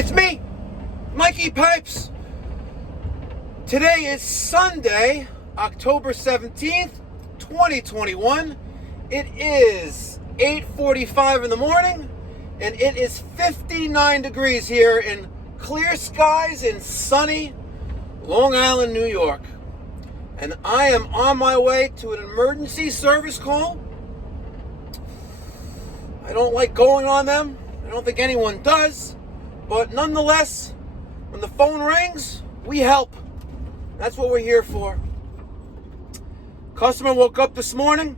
It's me, Mikey Pipes. Today is Sunday, October 17th, 2021. It is 8:45 in the morning, and it is 59 degrees here in clear skies in sunny Long Island, New York. And I am on my way to an emergency service call. I don't like going on them. I don't think anyone does. But nonetheless, when the phone rings, we help. That's what we're here for. Customer woke up this morning,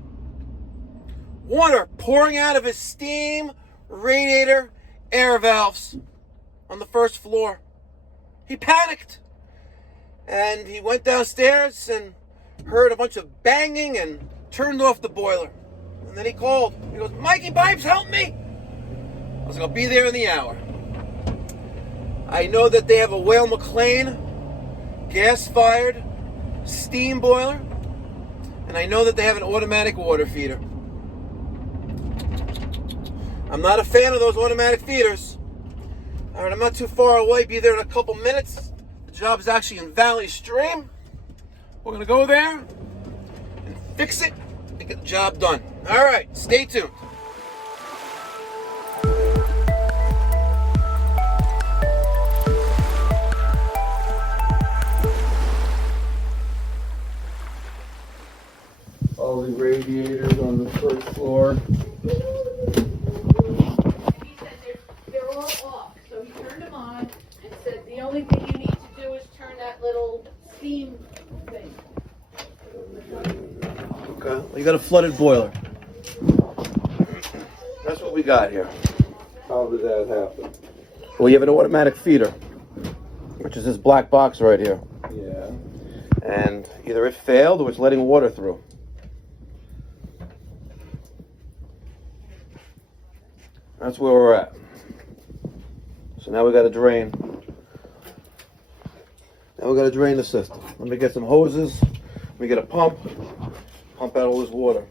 water pouring out of his steam radiator air valves on the first floor. He panicked. And he went downstairs and heard a bunch of banging and turned off the boiler. And then he called. He goes, "Mikey Pipes, help me!" I was like, "I'll be there in the hour." I know that they have a Weil McLain gas-fired steam boiler. And I know that they have an automatic water feeder. I'm not a fan of those automatic feeders. All right, I'm not too far away. Be there in a couple minutes. The job is actually in Valley Stream. We're going to go there and fix it and get the job done. All right, stay tuned. All the radiators on the first floor. He said they're all off, so he turned them on and said the only thing you need to do is turn that little steam thing. Okay, well, you got a flooded boiler. That's what we got here. How did that happen? Well, you have an automatic feeder, which is this black box right here. Yeah. And either it failed or it's letting water through. That's where we're at. So now we got to drain. Now we got to drain the system. Let me get some hoses. Let me get a pump out all this water.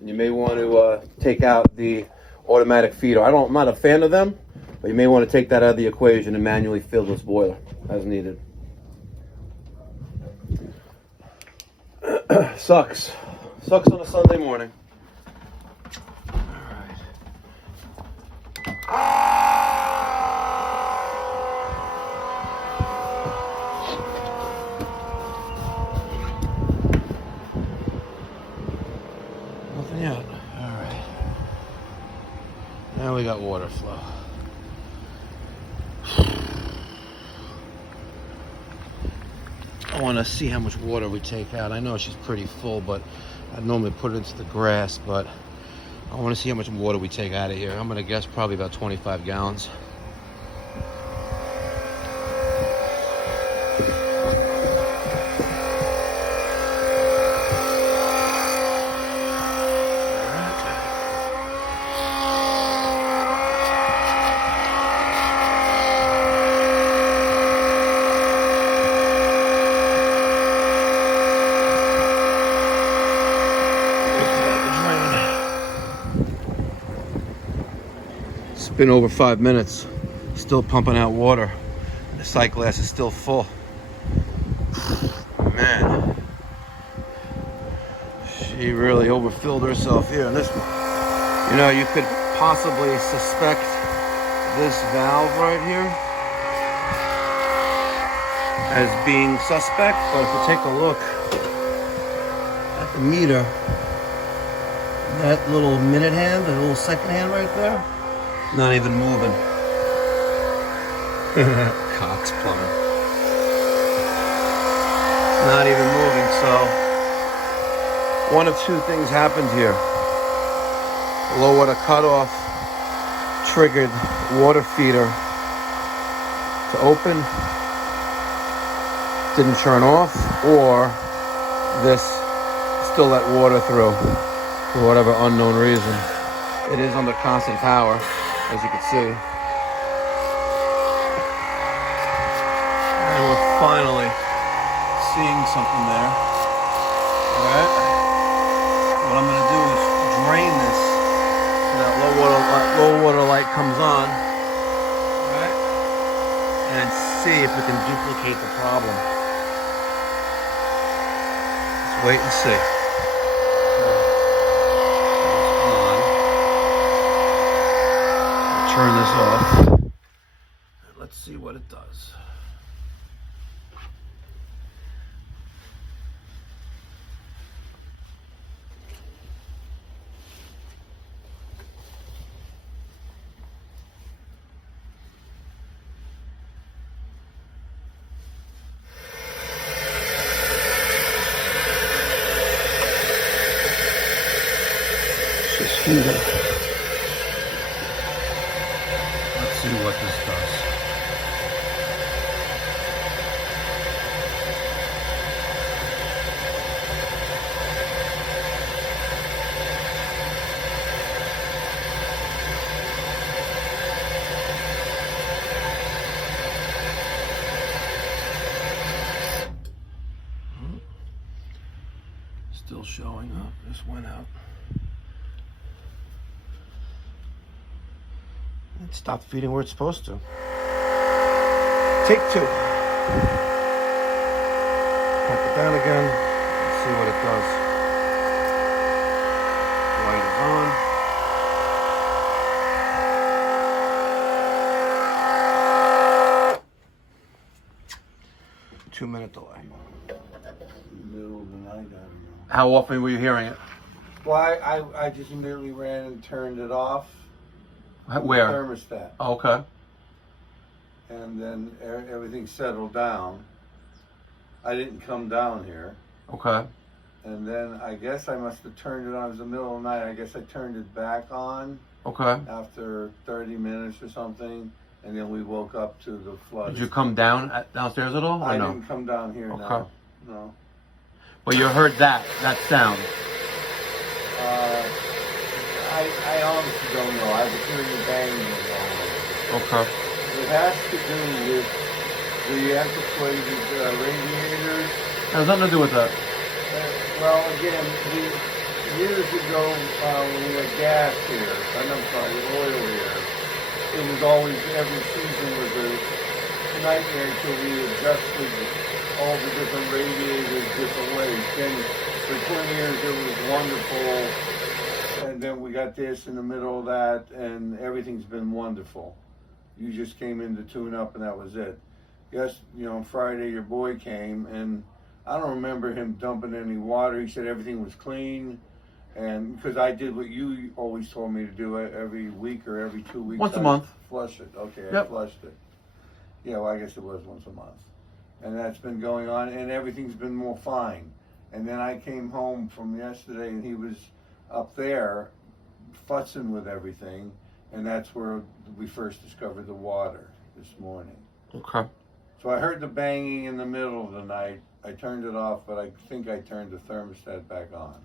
And you may want to take out the automatic feeder. I'm not a fan of them, but you may want to take that out of the equation and manually fill this boiler as needed. Sucks on a Sunday morning. Nothing yet. All right. Now we got water flow. I want to see how much water we take out. I know she's pretty full, but I normally put it into the grass, but I want to see how much water we take out of here. I'm going to guess probably about 25 gallons. It's been over 5 minutes, still pumping out water. The sight glass is still full. Man, she really overfilled herself here in this one. You know, you could possibly suspect this valve right here as being suspect, but if you take a look at the meter, that little minute hand, the little second hand right there, not even moving. Cox plumbing. Not even moving, so one of two things happened here. Low water cutoff triggered water feeder to open, didn't turn off, or this still let water through for whatever unknown reason. It is under constant power, as you can see. And we're finally seeing something there. Alright. What I'm going to do is drain this so that low water light comes on. see if we can duplicate the problem. Let's wait and see. It's on. I'll turn this off. Let's see what it does. Just heat up. Let's see what this does. Still showing up. This went out. It stopped feeding where it's supposed to. Take 2. Pump it down again. Let's see what it does. Light is on. 2-minute delay. Middle of the night, I don't know. How often were you hearing it? Well, I just immediately ran and turned it off. Where? Thermostat. Oh, okay. And then everything settled down. I didn't come down here. Okay. And then I guess I must have turned it on. It was the middle of the night. I guess I turned it back on Okay. after 30 minutes or something. And then we woke up to the flood. Did you come downstairs at all? Or I no? didn't come down here, Okay. No. But you heard that sound. I honestly don't know. I was hearing the banging and all that. Okay. It has to do with the antiquated radiators. That has nothing to do with that. Well, again, years ago when we had gas here, I'm sorry, oil here, it was always, every season was a nightmare until we adjusted all the different radiators different ways. Then for 20 years it was wonderful. And then we got this in the middle of that, and everything's been wonderful. You just came in to tune up, and that was it. Yes, on Friday your boy came, and I don't remember him dumping any water. He said everything was clean, and because I did what you always told me to do every week or every 2 weeks. Once a month. Flush it. Okay, Yep. I flushed it. Yeah, well, I guess it was once a month. And that's been going on, and everything's been more fine. And then I came home from yesterday, and he was up there futzing with everything, and that's where we first discovered the water this morning. Okay. So I heard the banging in the middle of the night. I turned it off, but I think I turned the thermostat back on.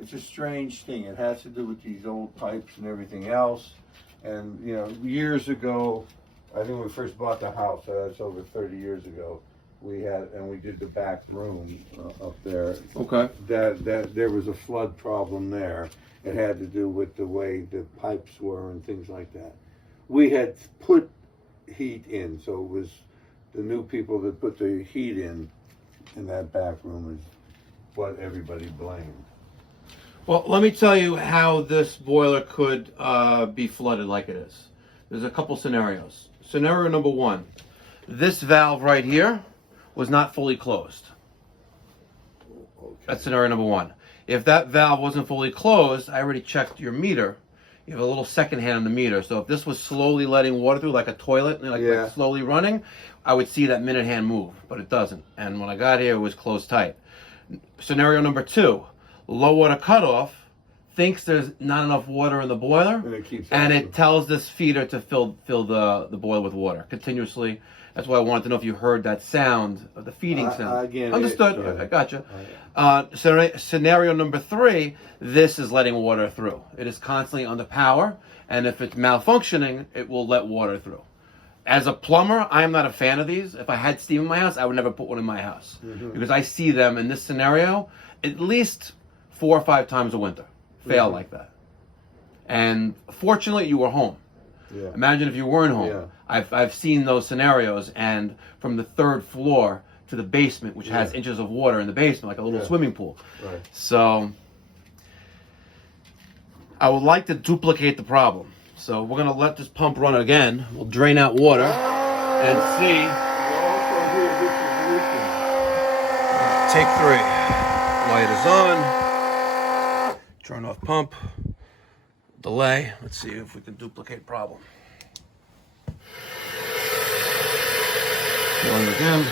It's a strange thing. It has to do with these old pipes and everything else. And years ago, I think when we first bought the house, that's over 30 years ago, we did the back room up there. Okay. That there was a flood problem there. It had to do with the way the pipes were and things like that. We had put heat in, so it was the new people that put the heat in that back room is what everybody blamed. Well, let me tell you how this boiler could be flooded like it is. There's a couple scenarios. Scenario number 1, this valve right here was not fully closed. Okay. That's scenario number 1. If that valve wasn't fully closed, I already checked your meter. You have a little second hand on the meter. So if this was slowly letting water through like a toilet, like slowly running, I would see that minute hand move, but it doesn't. And when I got here, it was closed tight. Scenario number 2, low water cutoff, thinks there's not enough water in the boiler, and it tells this feeder to fill the boiler with water continuously. That's why I wanted to know if you heard that sound of the feeding sound. Again, understood. I gotcha. Scenario number 3, this is letting water through. It is constantly under power, and if it's malfunctioning, it will let water through. As a plumber, I am not a fan of these. If I had steam in my house, I would never put one in my house, because I see them in this scenario at least 4 or 5 times a winter fail like that. And fortunately, you were home. Yeah. Imagine if you weren't home. Yeah. I've seen those scenarios, and from the 3rd floor to the basement, which has inches of water in the basement, like a little swimming pool. Right. So I would like to duplicate the problem. So we're gonna let this pump run again. We'll drain out water and see. Take 3. Light is on. Turn off pump. Delay. Let's see if we can duplicate problem. Going again.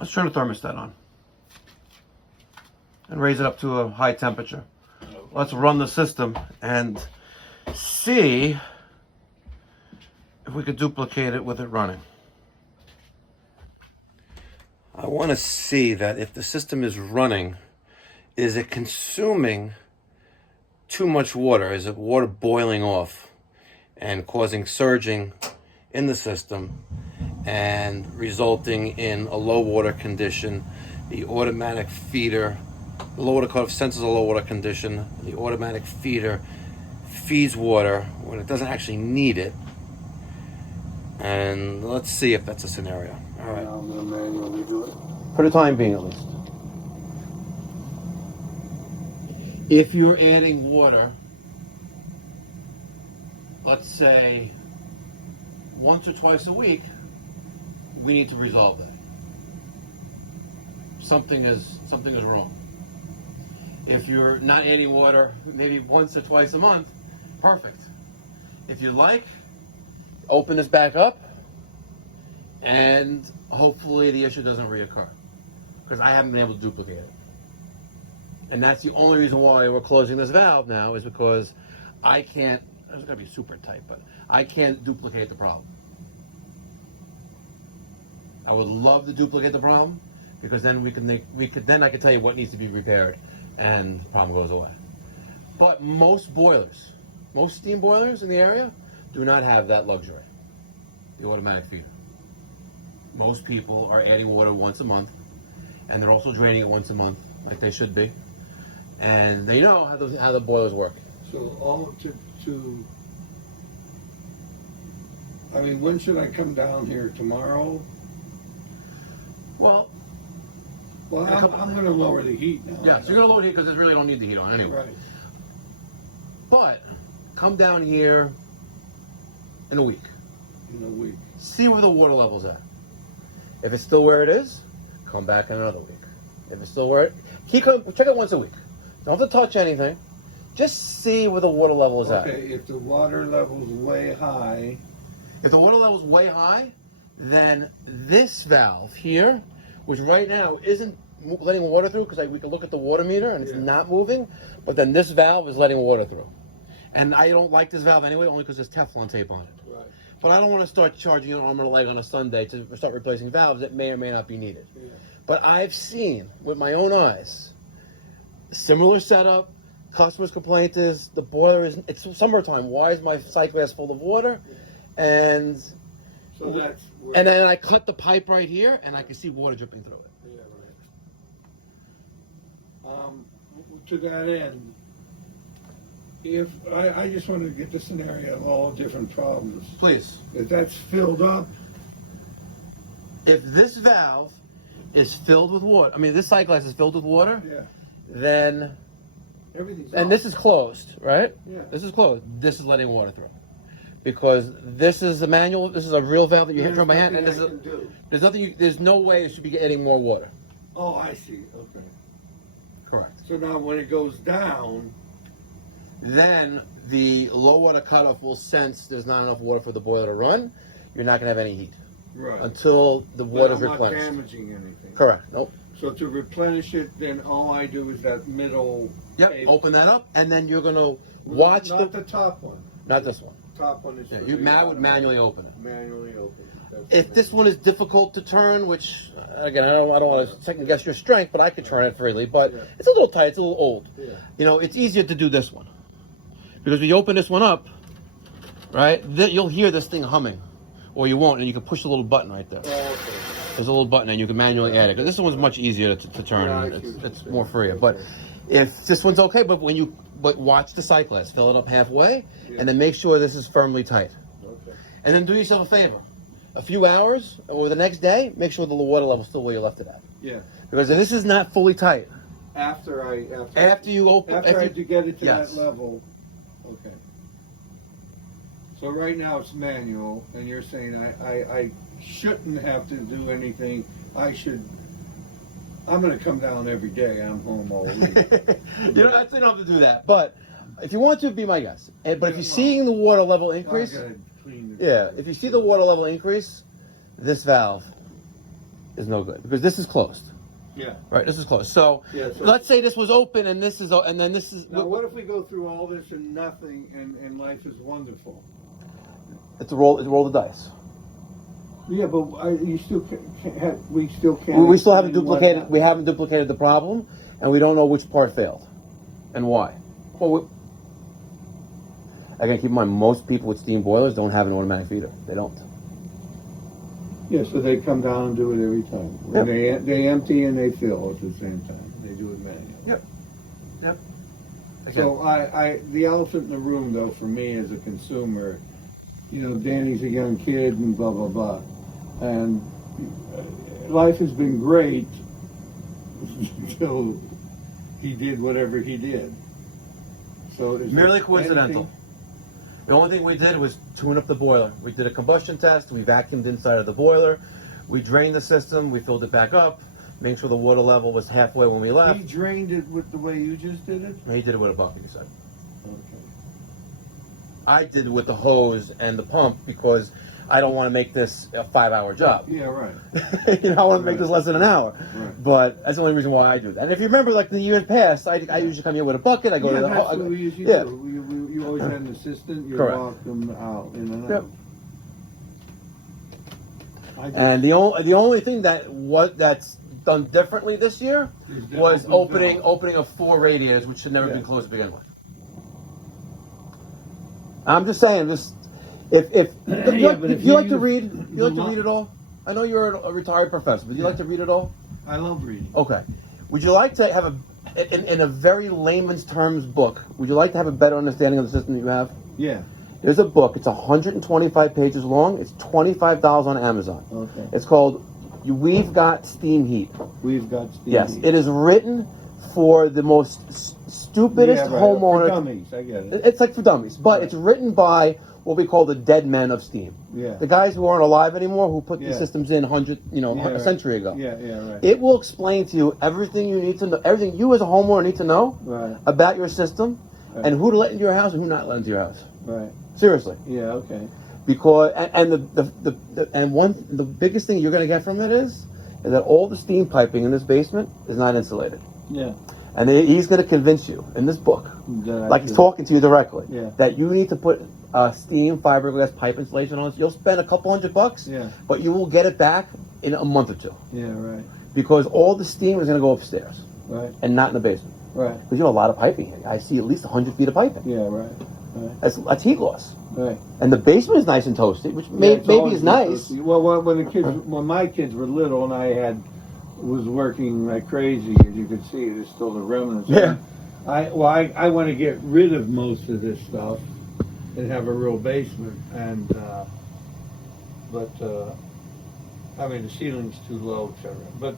Let's turn the thermostat on and raise it up to a high temperature. Let's run the system and see if we could duplicate it with it running. I want to see that if the system is running, is it consuming too much water? Is it water boiling off and causing surging in the system and resulting in a low water condition? The automatic feeder, the low water cutoff senses a low water condition. The automatic feeder feeds water when it doesn't actually need it. And let's see if that's a scenario. All right. I'm going to manually do it. For the time being, at least. If you're adding water, let's say once or twice a week, we need to resolve that. Something is wrong. If you're not adding water, maybe once or twice a month, perfect. If you like, open this back up, and hopefully the issue doesn't reoccur, because I haven't been able to duplicate it. And that's the only reason why we're closing this valve now, is because I can't, it's gonna be super tight, but I can't duplicate the problem. I would love to duplicate the problem, because then then I can tell you what needs to be repaired and the problem goes away. But most boilers, most steam boilers in the area do not have that luxury, the automatic feeder. Most people are adding water once a month, and they're also draining it once a month, like they should be. And they know how the boilers work. So I mean, when should I come down here? Tomorrow? Well, I'm going to lower the heat now. yeah, so you're going to lower the heat because it really don't need the heat on anyway. Right. But come down here in a week. In a week. See where the water level's at. If it's still where it is, come back in another week. If it's still where it, check it once a week. Don't have to touch anything. Just see where the water level is at. Okay, if the water level's way high. If the water level's way high, then this valve here, which right now isn't letting water through, because we can look at the water meter and it's not moving, but then this valve is letting water through. And I don't like this valve anyway, only because there's Teflon tape on it. Right. But I don't want to start charging an arm and a leg on a Sunday to start replacing valves that may or may not be needed. Yeah. But I've seen with my own eyes, similar setup. Customer's complaint is the boiler it's summertime. Why is my sight glass full of water? Yeah. And So that's where, and then I cut the pipe right here, and I can see water dripping through it. yeah, right. To that end, if I just wanted to get the scenario of all different problems. Please. If that's filled up, If this valve is filled with water, I mean, this sight glass is filled with water, yeah, then, everything's and off. this is closed, right? Yeah. This is closed. This is letting water through. because this is a manual. This is a real valve that you turn by hand, and nothing I can do. there's nothing. There's no way it should be getting more water. Oh, I see. Okay. Correct. So now when it goes down, Then the low water cutoff will sense there's not enough water for the boiler to run. You're not going to have any heat right? until the water's But I'm not replenished. damaging anything. Correct. Nope. So to replenish it, then all I do is that middle. Yep. tape. Open that up, and then you're going to watch Not the top one. not this one. Top one is. Yeah, for you the would automatic. manually open it. Manually open. That's If the this one is difficult to turn, which again I don't want to second guess your strength, but I could turn it freely. But Yeah. it's a little tight. It's a little old. Yeah. You know, it's easier to do this one because when you open this one up, right, you'll hear this thing humming, or you won't, and you can push a little button right there. Oh, okay. There's a little button, and you can manually add it. 'Cause this one's much easier to turn. Yeah, I and see what it's you're more saying. free. But Okay. if this one's okay, but watch the sight glass, fill it up halfway, Yeah. and then make sure this is firmly tight. Okay. And then do yourself a favor. A few hours or the next day, make sure the water level's still where you left it at. Yeah. Because if this is not fully tight, After you open, After I get it to Yes. that level, okay. So right now it's manual, and you're saying I shouldn't have to do anything. I'm going to come down every day. I'm home all week. you don't have to do that. But if you want to, be my guest. But if Yeah, you're seeing the water level increase, I gotta clean it. yeah, if you see the water level increase, this valve is no good because this is closed. Yeah. Right, this is closed. So, Yeah, so- let's say this was open and this is, and then this is. Now, what if we go through all this and nothing, and life is wonderful? It's a roll the dice. Yeah, but we still can't. We still haven't explain what duplicated. happened. We haven't duplicated the problem, and we don't know which part failed, and why. Well, again, keep in mind, most people with steam boilers don't have an automatic feeder. They don't. Yeah, so they come down and do it every time. Yep. And they empty and they fill at the same time. They do it manually. Yep. Yep. So the elephant in the room, though, for me as a consumer, Danny's a young kid and blah blah blah, and life has been great until he did whatever he did. So is Merely there coincidental. anything- The only thing we did was tune up the boiler. We did a combustion test. We vacuumed inside of the boiler. We drained the system. We filled it back up. Made sure the water level was halfway when we left. He drained it with the way you just did it. And he did it with a bucket, he said. Okay. I did it with the hose and the pump because I don't want to make this a 5-hour job. Yeah, right. I want to make this less than an hour. Right. But that's the only reason why I do that. And if you remember, like the years past, I usually come here with a bucket. I go to the that's what we usually yeah. do. You always had an assistant. You Correct. walk them out in and Yep. out. And the only thing that's done differently this year Is that was open opening of 4 radiators, which should never Yeah. been closed to begin with. I'm just saying, if Yeah, but if you you like to use read, you like the to read it all. I know you're a retired professor, but do you like to read it all? I love reading. Okay. Would you like to have in a very layman's terms book? Would you like to have a better understanding of the system that you have? Yeah. There's a book. It's 125 pages long. It's $25 on Amazon. Okay. It's called "We've Got Steam Heat." We've got steam Yes, heat. it is written for the most stupidest Yeah, right. homeowner. For dummies, I get it. It's like for dummies, but it's written by what we call the dead men of steam. Yeah. The guys who aren't alive anymore, who put these Yeah. systems in a right. century ago. Yeah, right. It will explain to you everything you need to know, everything you as a homeowner need to know Right. about your system, Right. and who to let into your house and who not to let into your house. Right. Seriously, Yeah, okay. because the biggest thing you're going to get from it is that all the steam piping in this basement is not insulated, Yeah. and he's going to convince you in this book, like he's talking to you directly, Yeah. that you need to put steam fiberglass pipe insulation on it. You'll spend a couple $100, Yeah. but you will get it back in a month or two, Yeah, right. because all the steam is going to go upstairs Right. and not in the basement. Right. Because you have a lot of piping here. I see at least 100 feet of piping. Yeah, right. Right. That's heat loss. Right. And the basement is nice and toasty, which Yeah, it's maybe always is nice. been toasty. Well, when my kids were little and I was working like crazy, as you can see, there's still the remnants. Yeah. I want to get rid of most of this stuff and have a real basement, and I mean the ceiling's too low, etc. But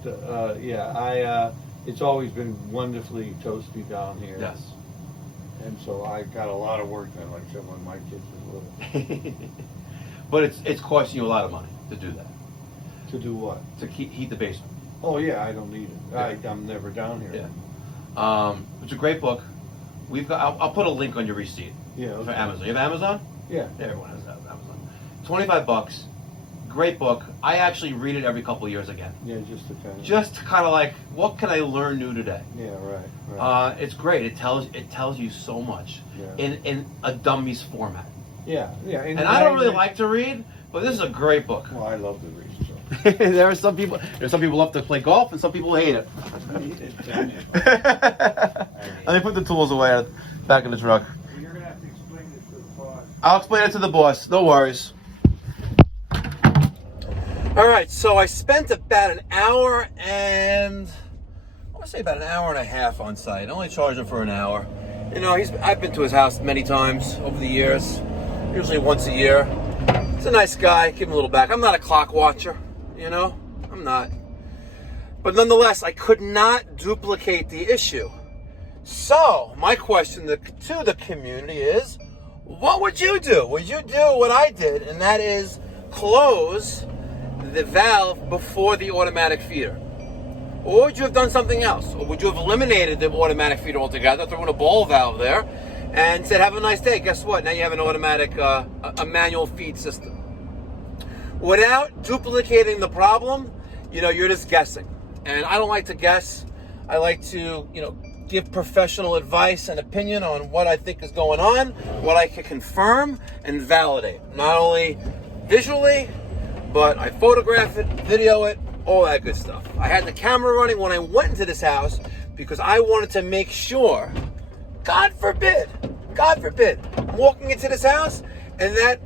it's always been wonderfully toasty down here. Yes. And so I got a lot of work done, like I said, when my kids were little. But it's costing you a lot of money to do that. To do what? To heat the basement. Oh yeah, I don't need it. Yeah. I'm never down here. Yeah. It's a great book. We've got. I'll put a link on your receipt. Yeah. Okay. For Amazon. You have Amazon? Yeah. Everyone has Amazon. $25. Great book. I actually read it every couple of years again. Yeah, just to kind of. Just kind of like, what can I learn new today? Yeah, right. It's great. It tells you so much in a dummy's format. Yeah, yeah. And I don't really like to read, but this is a great book. Well, I love to read. So. There's some people love to play golf, and some people hate it. Let me put the tools away back in the truck. You're gonna have to explain this to the boss. I'll explain it to the boss. No worries. All right, so I spent about an hour and I want to say about an hour and a half on site. I only charged him for an hour. You know, I've been to his house many times over the years, usually once a year. He's a nice guy. Give him a little back. I'm not a clock watcher, you know. I'm not. But nonetheless, I could not duplicate the issue. So my question to the community is, what would you do? Would you do what I did, and that is close the valve before the automatic feeder? Or would you have done something else? Or would you have eliminated the automatic feeder altogether, thrown a ball valve there, and said, have a nice day? Guess what? Now you have an automatic, a manual feed system. Without duplicating the problem, you know, you're just guessing. And I don't like to guess. I like to, you know, give professional advice and opinion on what I think is going on, what I can confirm and validate. Not only visually, but I photograph it, video it, all that good stuff. I had the camera running when I went into this house because I wanted to make sure, God forbid, I'm walking into this house and that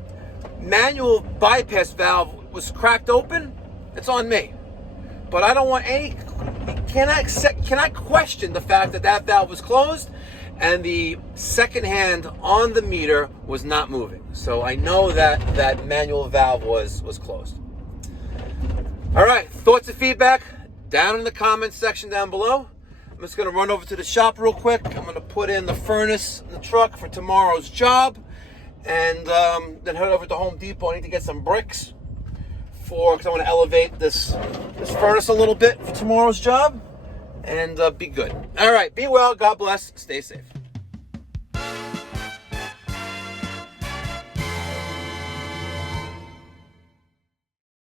manual bypass valve was cracked open. It's on me. But I don't want any, cannot question the fact that that valve was closed and the second hand on the meter was not moving. So I know that that manual valve was closed. All right, thoughts and feedback down in the comments section down below. I'm just gonna run over to the shop real quick. I'm gonna put in the furnace in the truck for tomorrow's job, and then head over to Home Depot. I need to get some bricks because I want to elevate this furnace a little bit for tomorrow's job, and be good. All right, be well, God bless, stay safe.